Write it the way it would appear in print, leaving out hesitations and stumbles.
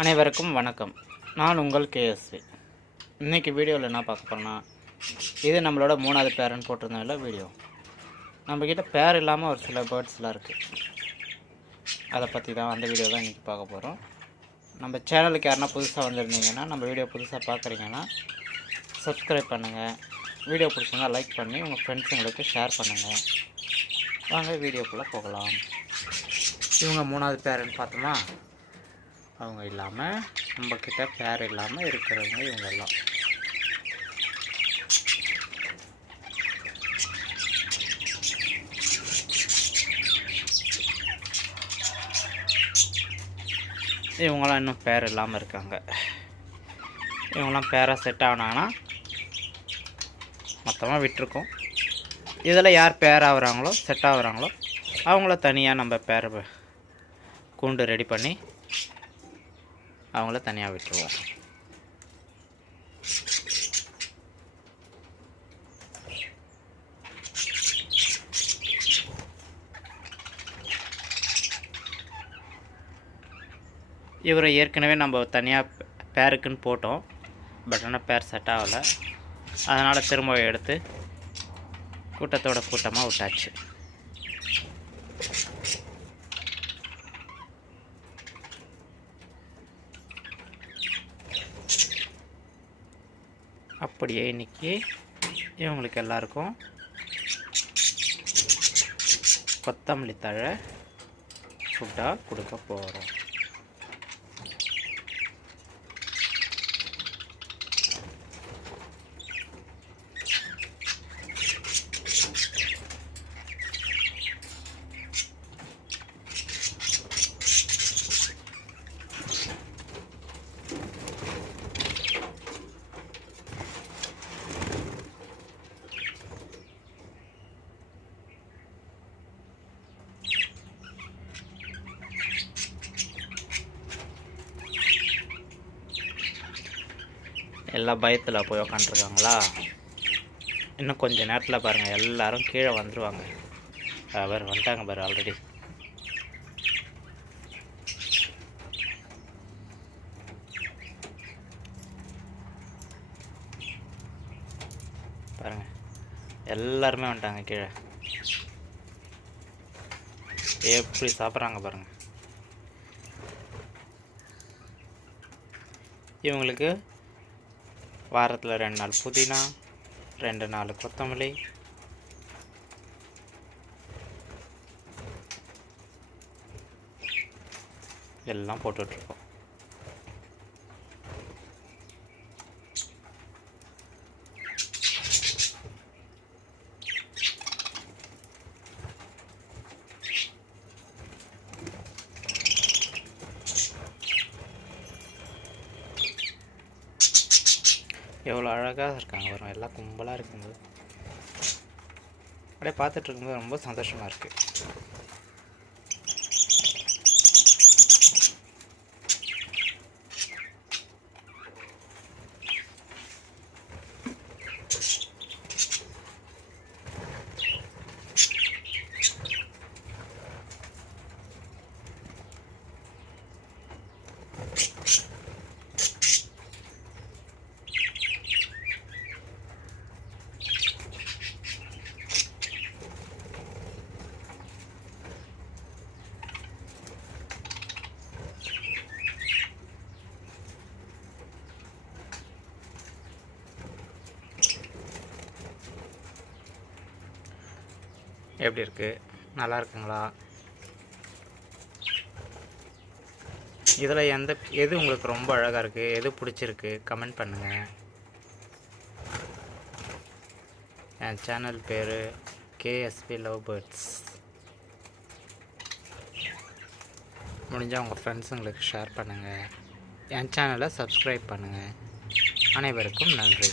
அனைவருக்கும் வணக்கம். நான் உங்கள் கேஎஸ்வி. இன்றைக்கி வீடியோவில் என்ன பார்க்க போகிறோன்னா, இது நம்மளோட 3வது பேருன்னு போட்டிருந்தோம்ல வீடியோ. நம்மக்கிட்ட பேர் இல்லாமல் ஒரு சில பேர்ட்ஸ்லாம் இருக்குது. அதை பற்றி தான் அந்த வீடியோ தான் இன்றைக்கி பார்க்க போகிறோம். நம்ம சேனலுக்கு யாருன்னா புதுசாக வந்திருந்தீங்கன்னா, நம்ம வீடியோ புதுசாக பார்க்குறீங்கன்னா சப்ஸ்கிரைப் பண்ணுங்கள். வீடியோ பிடிச்சிருந்தா லைக் பண்ணி உங்கள் ஃப்ரெண்ட்ஸுங்களுக்கு ஷேர் பண்ணுங்கள். வாங்க வீடியோக்குள்ளே போகலாம். இவங்க 3வது பேருன்னு பார்த்தோமா, அவங்க இல்லாமல் நம்மக்கிட்ட பேர் இல்லாமல் இருக்கிறவங்க இவங்கெல்லாம். இவங்களாம் இன்னும் பேர் இல்லாமல் இருக்காங்க. இவங்களாம் பேராக செட் ஆனாங்கன்னா மொத்தமாக விட்டுருக்கோம். இதில் யார் பேர் ஆகுறாங்களோ செட் ஆகுறாங்களோ அவங்கள தனியாக நம்ம பேர் கூண்டு ரெடி பண்ணி அவங்கள தனியாக விட்டுருவோம். இவரை ஏற்கனவே நம்ம தனியாக பேருக்குன்னு போட்டோம். பட் ஆனால் பேர் செட் ஆகலை. அதனால் திரும்ப எடுத்து கூட்டத்தோட கூட்டமாக விட்டாச்சு. அப்படியே இன்றைக்கி இவங்களுக்கு எல்லாருக்கும் கொத்தமல்லி தழை ஃபுட்டாக கொடுக்க போகிறோம். எல்லாம் பயத்தில் போய் உக்காண்ட்ருக்காங்களா. இன்னும் கொஞ்சம் நேரத்தில் பாருங்கள் எல்லோரும் கீழே வந்துடுவாங்க. அவர் வந்துட்டாங்க பாரு ஆல்ரெடி. பாருங்கள் எல்லாருமே வந்துட்டாங்க கீழே. எப்படி சாப்பிட்றாங்க பாருங்கள். இவங்களுக்கு வாரத்தில் 2 நாள் புதினா, 2 நாள் கொத்தமல்லி, எல்லாம் போட்டுட்ருக்கோம். எவ்வளோ அழகாக இருக்காங்க வரும். எல்லாம் கும்பலாக இருக்கும்போது அப்படியே பார்த்துட்டு இருக்கும்போது ரொம்ப சந்தோஷமாக இருக்குது. எப்படி இருக்குது? நல்லா இருக்குங்களா? இதில் எது உங்களுக்கு ரொம்ப அழகாக இருக்குது, எது பிடிச்சிருக்கு கமெண்ட் பண்ணுங்கள். என் சேனல் பேர் கேஎஸ்பி லவ் பேர்ட்ஸ். முடிஞ்சால் உங்கள் ஃப்ரெண்ட்ஸுங்களுக்கு ஷேர் பண்ணுங்கள். என் சேனலை சப்ஸ்கிரைப் பண்ணுங்கள். அனைவருக்கும் நன்றி.